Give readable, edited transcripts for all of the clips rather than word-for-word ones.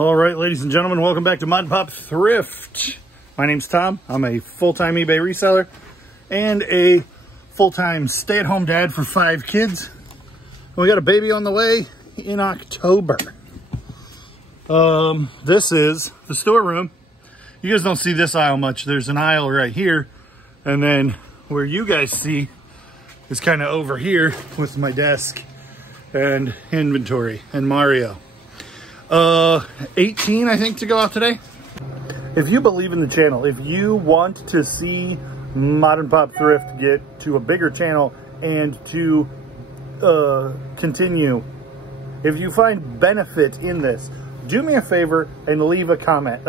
All right, ladies and gentlemen, welcome back to Mod Pop Thrift. My name's Tom. I'm a full-time eBay reseller and a full-time stay-at-home dad for 5 kids. We got a baby on the way in October. This is the storeroom. You guys don't see this aisle much. There's an aisle right here, and then where you guys see is kind of over here with my desk and inventory and Mario. 18, I think, to go out today. If you believe in the channel, if you want to see Mod Pop Thrift get to a bigger channel and to continue, if you find benefit in this, do me a favor and leave a comment.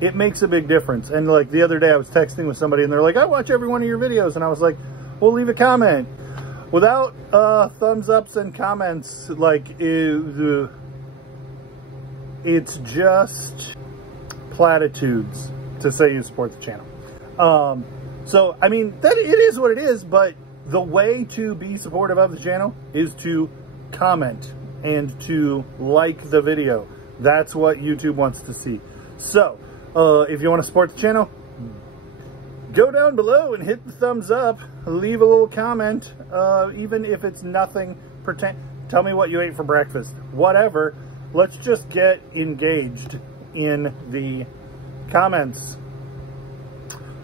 It makes a big difference. And like the other day I was texting with somebody and they're like, I watch every one of your videos. And I was like, well, leave a comment. Without thumbs ups and comments, like it's just platitudes to say you support the channel. So, I mean, it is what it is, but the way to be supportive of the channel is to comment and to like the video. That's what YouTube wants to see. So, if you want to support the channel, go down below and hit the thumbs up. Leave a little comment, even if it's nothing. Tell me what you ate for breakfast. Whatever. Let's just get engaged in the comments.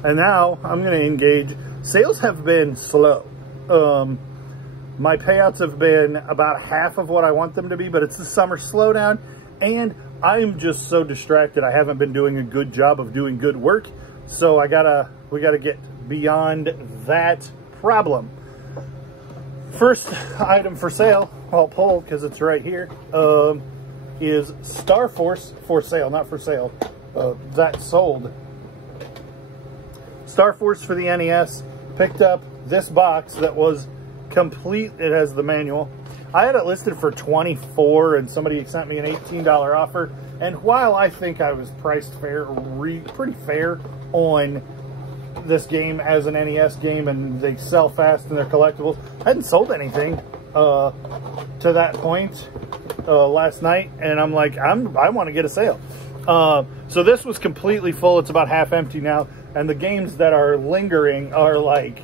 And now I'm going to engage. Sales have been slow. My payouts have been about half of what I want them to be, but it's the summer slowdown, and I'm just so distracted. I haven't been doing a good job of doing good work, so we gotta get beyond that problem. First item for sale, I'll pull because it's right here, is Star Force for sale, not for sale. That sold. Star Force for the NES. Picked up this box that was complete. It has the manual. I had it listed for $24 and somebody sent me an $18 offer. And while I think I was priced fair, pretty fair on this game as an NES game, and they sell fast and they're collectibles, I hadn't sold anything to that point last night, and I'm like, I want to get a sale. So this was completely full. It's about half empty now, and the games that are lingering are like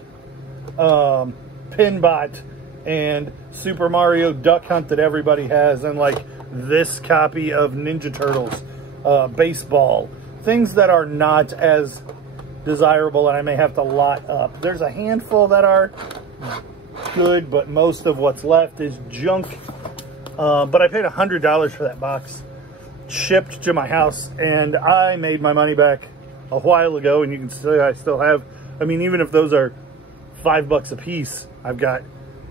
Pinbot and Super Mario Duck Hunt that everybody has, and like this copy of Ninja Turtles, baseball, things that are not as desirable, and I may have to lot up. There's a handful that are good, but most of what's left is junk. But I paid $100 for that box, shipped to my house, and I made my money back a while ago, and you can see I still have, I mean, even if those are $5 a piece, I've got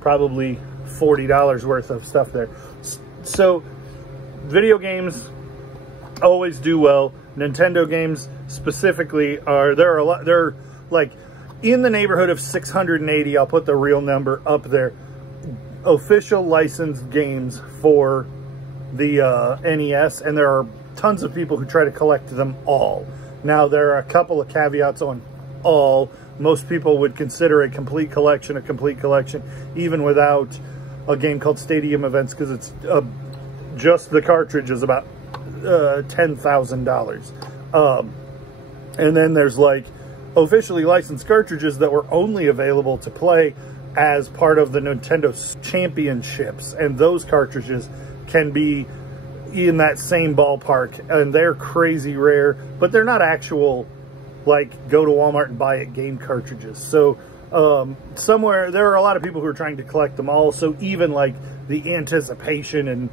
probably $40 worth of stuff there. So video games always do well. Nintendo games specifically they're like in the neighborhood of 680. I'll put the real number up there. Official licensed games for the NES, and there are tons of people who try to collect them all. Now, there are a couple of caveats on all. Most people would consider a complete collection, even without a game called Stadium Events, because it's just the cartridge is about $10,000. And then there's like officially licensed cartridges that were only available to play as part of the Nintendo Championships, and those cartridges can be in that same ballpark, and they're crazy rare, but they're not actual, like, go to Walmart and buy it game cartridges. So somewhere there are a lot of people who are trying to collect them all, so even like the Anticipation and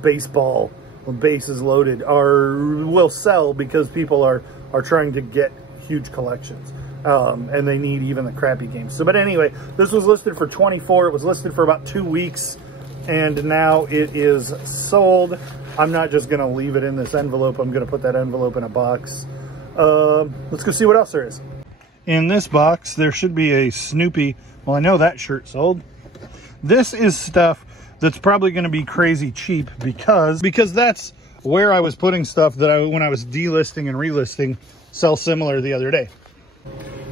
baseball, bases loaded, will sell because people are trying to get huge collections. And they need even the crappy games. So, but anyway, this was listed for $24. It was listed for about 2 weeks, and now it is sold. I'm not just going to leave it in this envelope. I'm going to put that envelope in a box. Let's go see what else there is. In this box, there should be a Snoopy. Well, I know that shirt sold. This is stuff that's probably going to be crazy cheap because that's where I was putting stuff that when I was delisting and relisting, Sell Similar the other day.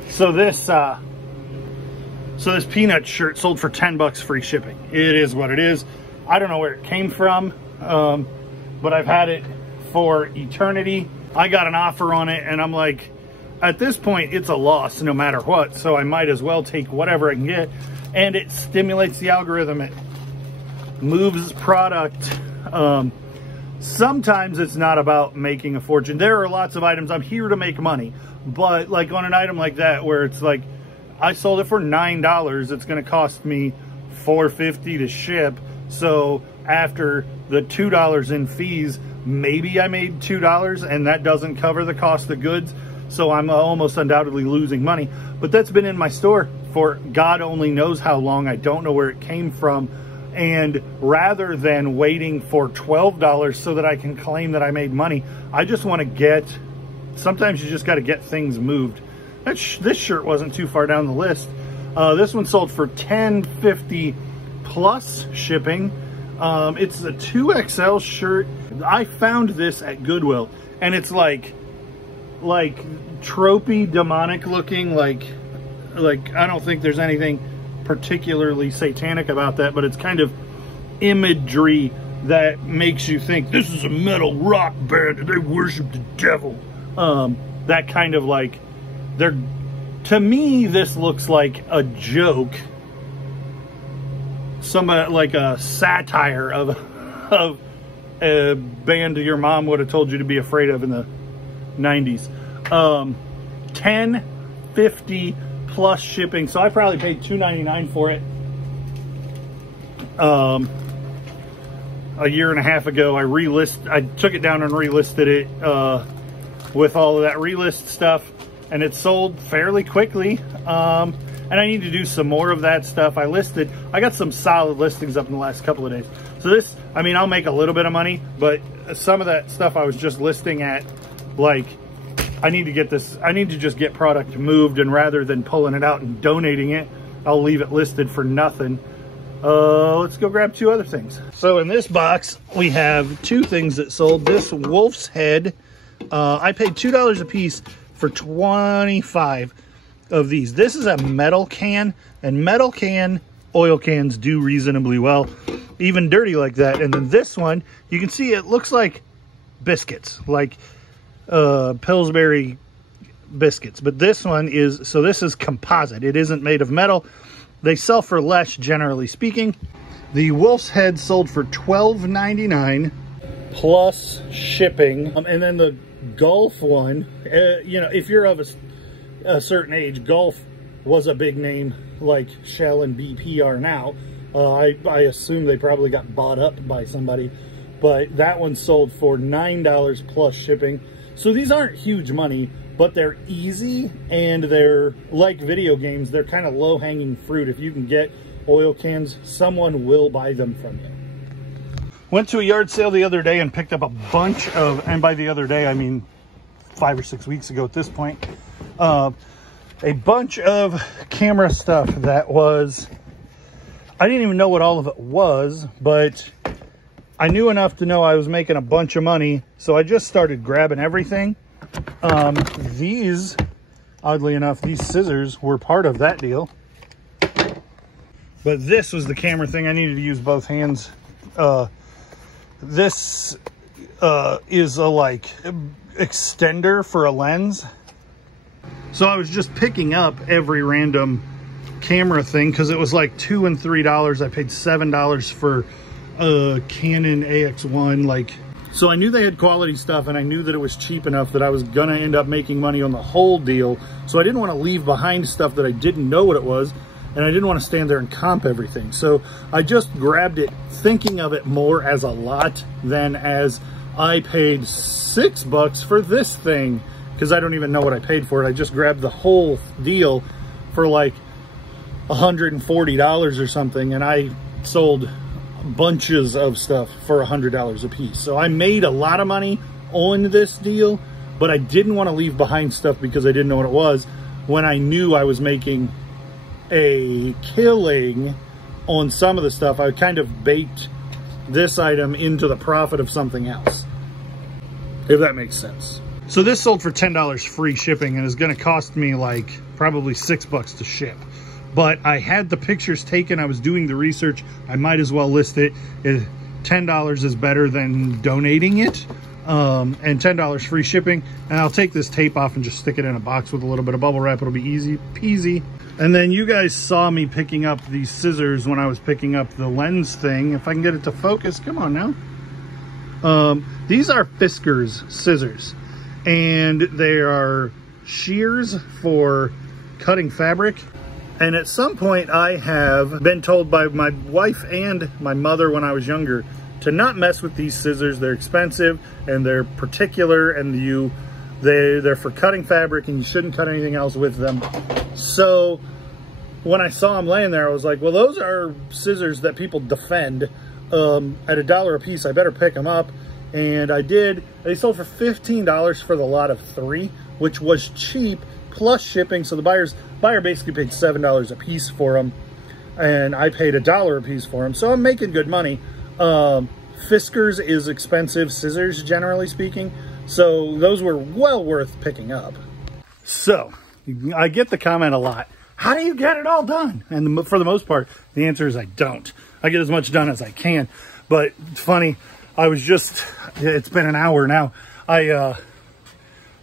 So this peanut shirt sold for $10 free shipping. It is what it is. I don't know where it came from, but I've had it for eternity. I got an offer on it, and I'm like, at this point, it's a loss no matter what, so I might as well take whatever I can get. And it stimulates the algorithm. It moves product. Sometimes it's not about making a fortune. There are lots of items I'm here to make money, but like on an item like that where it's like, I sold it for $9, it's going to cost me $4.50 to ship. So after the $2 in fees, maybe I made $2, and that doesn't cover the cost of goods. So I'm almost undoubtedly losing money. But that's been in my store for God only knows how long. I don't know where it came from. And rather than waiting for $12 so that I can claim that I made money, I just want to get, sometimes you just got to get things moved. This shirt wasn't too far down the list. This one sold for $10.50 plus shipping. It's a 2XL shirt. I found this at Goodwill, and it's like tropey, demonic looking, like I don't think there's anything particularly satanic about that, but it's kind of imagery that makes you think this is a metal rock band and they worship the devil. That kind of like, to me, this looks like a joke, like a satire of a band your mom would have told you to be afraid of in the 90s. $10.50 plus shipping, so I probably paid $2.99 for it. A year and a half ago, I took it down and relisted it with all of that relist stuff, and it sold fairly quickly. And I need to do some more of that stuff. I got some solid listings up in the last couple of days. So this, I mean, I'll make a little bit of money, but some of that stuff I was just listing at, like, I need to just get product moved, and rather than pulling it out and donating it, I'll leave it listed for nothing. Let's go grab two other things. So in this box, we have two things that sold. This wolf's head, I paid $2 a piece for 25 of these. This is a metal can, and metal can oil cans do reasonably well, even dirty like that. And then this one, you can see it looks like biscuits, like Pillsbury biscuits, but this one is, so this is composite. It isn't made of metal. They sell for less, generally speaking. The wolf's head sold for $12.99 plus shipping. And then the golf one, you know, if you're of a certain age, golf was a big name like Shell and BP are now. I assume they probably got bought up by somebody, but that one sold for $9 plus shipping. So these aren't huge money, but they're easy, and they're like video games. They're kind of low-hanging fruit. If you can get oil cans, someone will buy them from you. Went to a yard sale the other day and picked up a bunch of, and by the other day, I mean 5 or 6 weeks ago at this point, a bunch of camera stuff that was, I didn't even know what all of it was, but I knew enough to know I was making a bunch of money, so I just started grabbing everything. These, oddly enough, these scissors were part of that deal. But this was the camera thing. I needed to use both hands. This is a like extender for a lens. So I was just picking up every random camera thing because it was like $2 and $3. I paid $7 for a Canon AX1, like, so I knew they had quality stuff, and I knew that it was cheap enough that I was gonna end up making money on the whole deal. So I didn't want to leave behind stuff that I didn't know what it was, and I didn't want to stand there and comp everything. So I just grabbed it, thinking of it more as a lot than as I paid $6 for this thing, because I don't even know what I paid for it. I just grabbed the whole deal for like $140 or something, and I sold bunches of stuff for $100 a piece. So I made a lot of money on this deal, but I didn't want to leave behind stuff because I didn't know what it was, when I knew I was making a killing on some of the stuff. I kind of baked this item into the profit of something else, if that makes sense. So this sold for $10 free shipping, and is going to cost me like probably $6 to ship. But I had the pictures taken. I was doing the research. I might as well list it. $10 is better than donating it. and $10 free shipping. And I'll take this tape off and just stick it in a box with a little bit of bubble wrap. It'll be easy peasy. And then you guys saw me picking up these scissors when I was picking up the lens thing. If I can get it to focus, come on now. These are Fiskars scissors, and they are shears for cutting fabric. And at some point I have been told by my wife and my mother when I was younger to not mess with these scissors. They're expensive and they're particular, and they're for cutting fabric, and you shouldn't cut anything else with them. So when I saw them laying there, I was like, well, those are scissors that people defend at $1 a piece. I better pick them up. And I did. They sold for $15 for the lot of 3, which was cheap, plus shipping. So the buyer basically paid $7 a piece for them, and I paid $1 a piece for them. So I'm making good money. Fiskars is expensive scissors, generally speaking. So those were well worth picking up. So I get the comment a lot. How do you get it all done? And for the most part, the answer is I don't. I get as much done as I can. But it's funny, it's been an hour now. I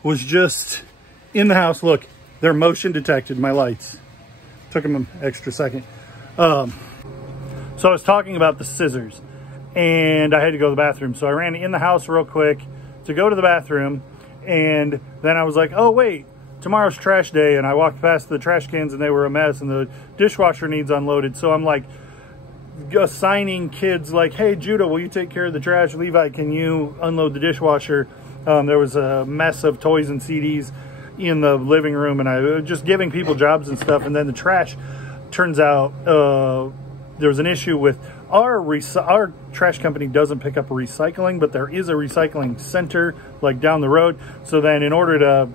was just in the house. Look, they're motion detected, my lights. Took them an extra second. So I was talking about the scissors, and I had to go to the bathroom. So I ran in the house real quick to go to the bathroom, and then I was like, oh wait, tomorrow's trash day. And I walked past the trash cans and they were a mess, and the dishwasher needs unloaded. So I'm like assigning kids like, hey, Judah, will you take care of the trash? Levi, can you unload the dishwasher? There was a mess of toys and CDs in the living room, and I was just giving people jobs and stuff. And then the trash, turns out there was an issue with our trash company doesn't pick up recycling, but there is a recycling center like down the road. So then in order to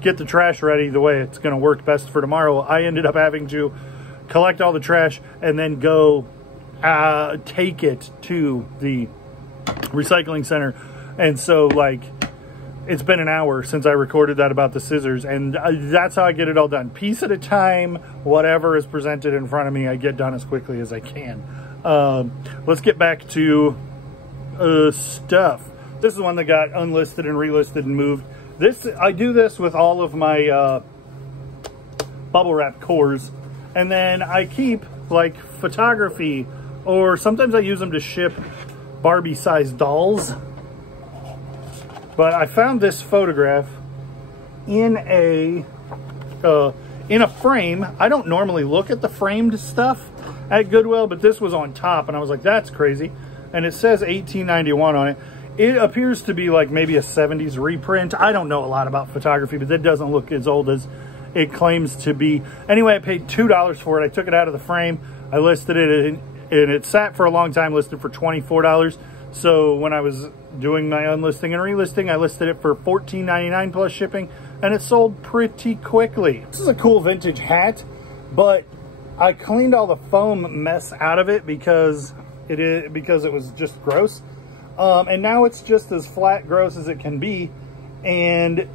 get the trash ready the way it's going to work best for tomorrow, I ended up having to collect all the trash and then go take it to the recycling center. And so like, it's been an hour since I recorded that about the scissors, and that's how I get it all done. Piece at a time, whatever is presented in front of me, I get done as quickly as I can. Let's get back to stuff. This is one that got unlisted and relisted and moved. I do this with all of my bubble wrap cores, and then I keep like photography, or sometimes I use them to ship Barbie-sized dolls. But I found this photograph in a frame. I don't normally look at the framed stuff at Goodwill, but this was on top, and I was like, that's crazy. And it says 1891 on it. It appears to be like maybe a 70s reprint. I don't know a lot about photography, but it doesn't look as old as it claims to be. Anyway, I paid $2 for it. I took it out of the frame. I listed it, and it sat for a long time, listed for $24. So when I was doing my unlisting and relisting, I listed it for $14.99 plus shipping, and it sold pretty quickly. This is a cool vintage hat, but I cleaned all the foam mess out of it because it was just gross. And now it's just as flat gross as it can be. And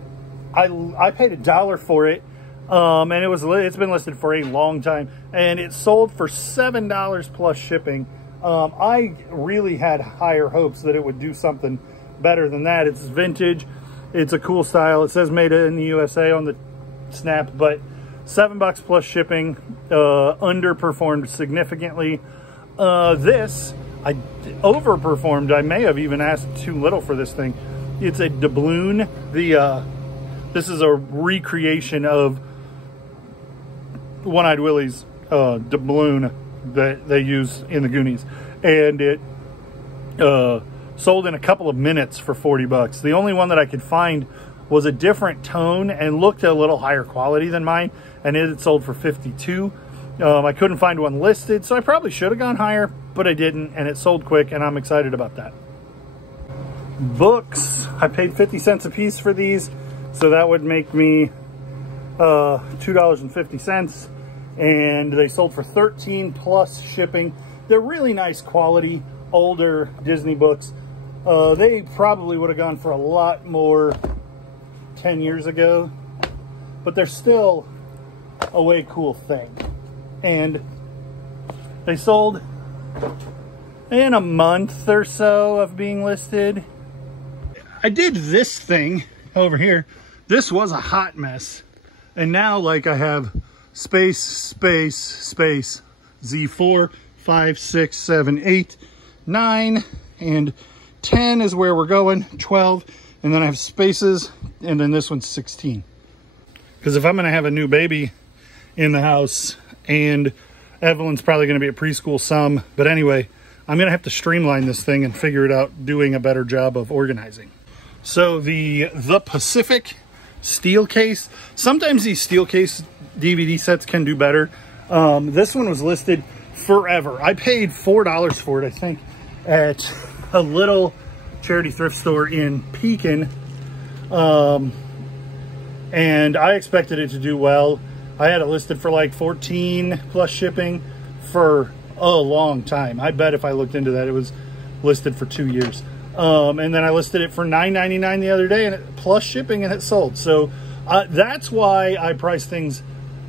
I paid $1 for it. And it's been listed for a long time, and it sold for $7 plus shipping. I really had higher hopes that it would do something better than that. It's vintage. It's a cool style. It says made in the USA on the snap, but $7 plus shipping, underperformed significantly. This, I overperformed. I may have even asked too little for this thing. It's a doubloon. This is a recreation of One-Eyed Willie's doubloon that they use in the Goonies, and it sold in a couple of minutes for 40 bucks. The only one that I could find was a different tone and looked a little higher quality than mine, and it sold for 52. I couldn't find one listed, so I probably should have gone higher, but I didn't, and it sold quick, and I'm excited about that. Books, I paid 50 cents a piece for these, so that would make me $2.50. And they sold for $13 plus shipping. They're really nice quality, older Disney books. They probably would have gone for a lot more 10 years ago, but they're still a way cool thing. And they sold in a month or so of being listed. I did this thing over here. This was a hot mess. And now, like, I have space, space, space, Z4, 5, 6, 7, 8, 9, and 10 is where we're going, 12, and then I have spaces, and then this one's 16. Because if I'm going to have a new baby in the house, and Evelyn's probably going to be at preschool some, but anyway, I'm going to have to streamline this thing and figure it out, doing a better job of organizing. So the Pacific steel case, sometimes these steel case DVD sets can do better. This one was listed forever. I paid $4 for it, I think, at a little charity thrift store in Pekin. And I expected it to do well. I had it listed for like 14 plus shipping for a long time. I bet if I looked into that, it was listed for 2 years. And then I listed it for $9.99 the other day, and plus shipping, and it sold. So that's why I price things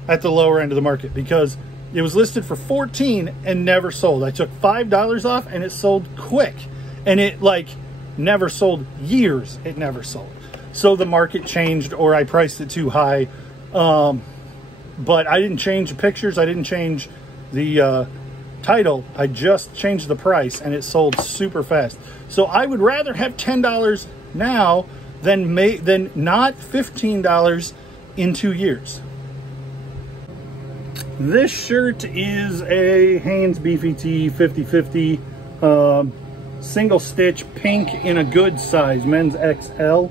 at the lower end of the market, because it was listed for 14 and never sold. I took $5 off and it sold quick, and it like never sold years. It never sold. So the market changed, or I priced it too high. But I didn't change the pictures. I didn't change the title. I just changed the price, and it sold super fast. So I would rather have $10 now than not $15 in 2 years. This shirt is a Hanes Beefy Tee 50/50 single stitch pink in a good size, men's XL.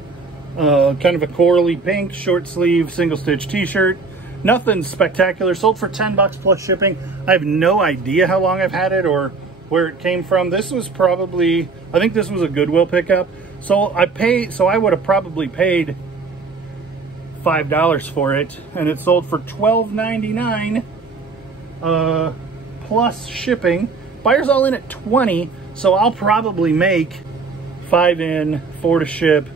Kind of a corally pink short sleeve single stitch t-shirt. Nothing spectacular. Sold for 10 bucks plus shipping. I have no idea how long I've had it or where it came from. This was probably, I think this was a Goodwill pickup. So I would have probably paid $5 for it, and it sold for $12.99 plus shipping. Buyers all in at 20, so I'll probably make 5 in, 4 to ship.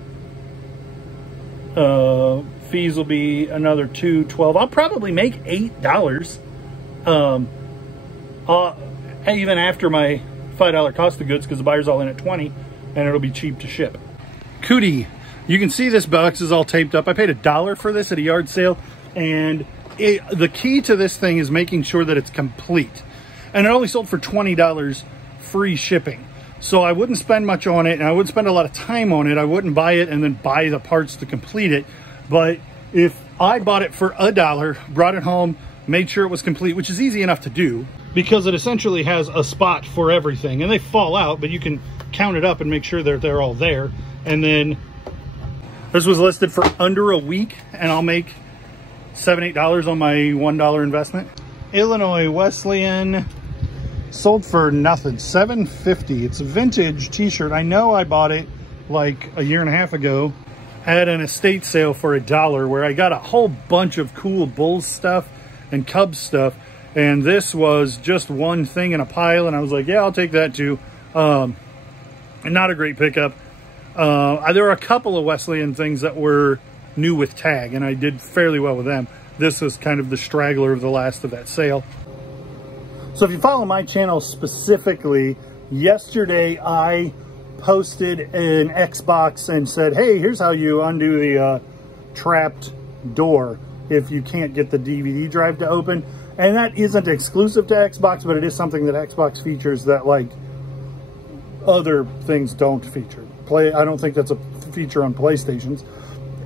Fees will be another $2, 12. I'll probably make $8 even after my $5 cost of goods, because the buyer's all in at 20, and it'll be cheap to ship. Cootie, you can see this box is all taped up. I paid $1 for this at a yard sale, and the key to this thing is making sure that it's complete. And it only sold for $20 free shipping. So I wouldn't spend much on it, and I wouldn't spend a lot of time on it. I wouldn't buy it and then buy the parts to complete it. But if I bought it for $1, brought it home, made sure it was complete, which is easy enough to do, because it essentially has a spot for everything, and they fall out, but you can count it up and make sure that they're all there. And then this was listed for under a week, and I'll make $7, $8 on my $1 investment. Illinois Wesleyan sold for nothing, $7.50. It's a vintage t-shirt. I know I bought it like a year and a half ago at an estate sale for $1, where I got a whole bunch of cool Bulls stuff and Cubs stuff, and this was just one thing in a pile, and I was like, yeah, I'll take that too. And not a great pickup. There were a couple of Wesleyan things that were new with tag, and I did fairly well with them. This was kind of the straggler of the last of that sale. So if you follow my channel specifically, yesterday I posted an Xbox and said, hey, here's how you undo the trapped door if you can't get the DVD drive to open. And that isn't exclusive to Xbox, but it is something that Xbox features that like other things don't feature. I don't think that's a feature on PlayStations.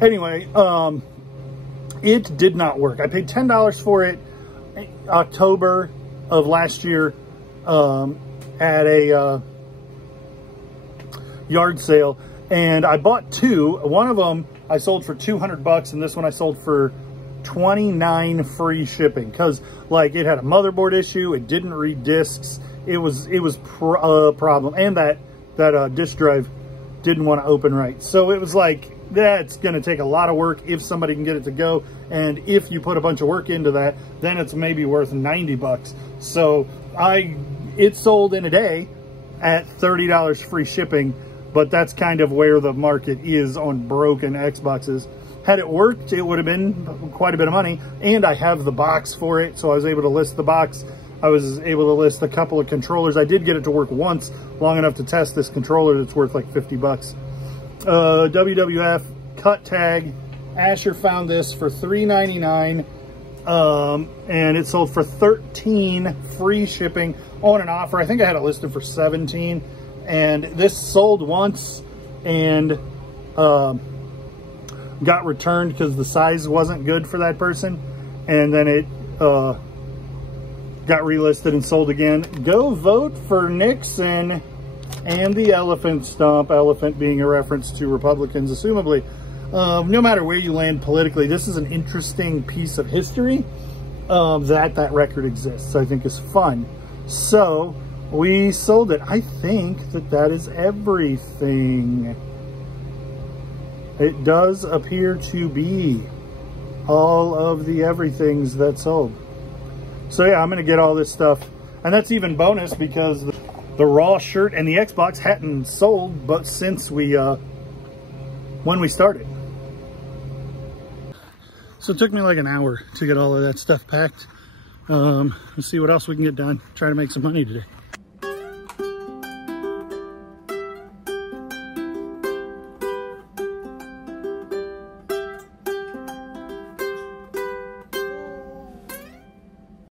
Anyway, it did not work. I paid $10 for it October of last year at a yard sale, and I bought 2. One of them I sold for 200 bucks, and this one I sold for 29 free shipping, because like it had a motherboard issue, it didn't read discs, it was a problem, and that disk drive didn't want to open right. So it was like, that's going to take a lot of work if somebody can get it to go, and if you put a bunch of work into that, then it's maybe worth 90 bucks. So it sold in a day at $30 free shipping, but that's kind of where the market is on broken Xboxes. Had it worked, it would have been quite a bit of money, and I have the box for it, so I was able to list the box. I was able to list a couple of controllers. I did get it to work once, long enough to test this controller that's worth like 50 bucks. WWF cut tag. Asher found this for $3.99, and it sold for $13, free shipping on an offer. I think I had it listed for $17, and this sold once and got returned because the size wasn't good for that person, and then it got relisted and sold again. Go vote for Nixon and the elephant stomp, elephant being a reference to Republicans, assumably. No matter where you land politically, this is an interesting piece of history that record exists. I think is fun. So we sold it. I think that is everything. It does appear to be all of the everythings that sold. So yeah, I'm gonna get all this stuff, and that's even bonus because the Raw shirt and the Xbox hadn't sold but since when we started. So it took me like an hour to get all of that stuff packed. Let's see what else we can get done. Try to make some money today.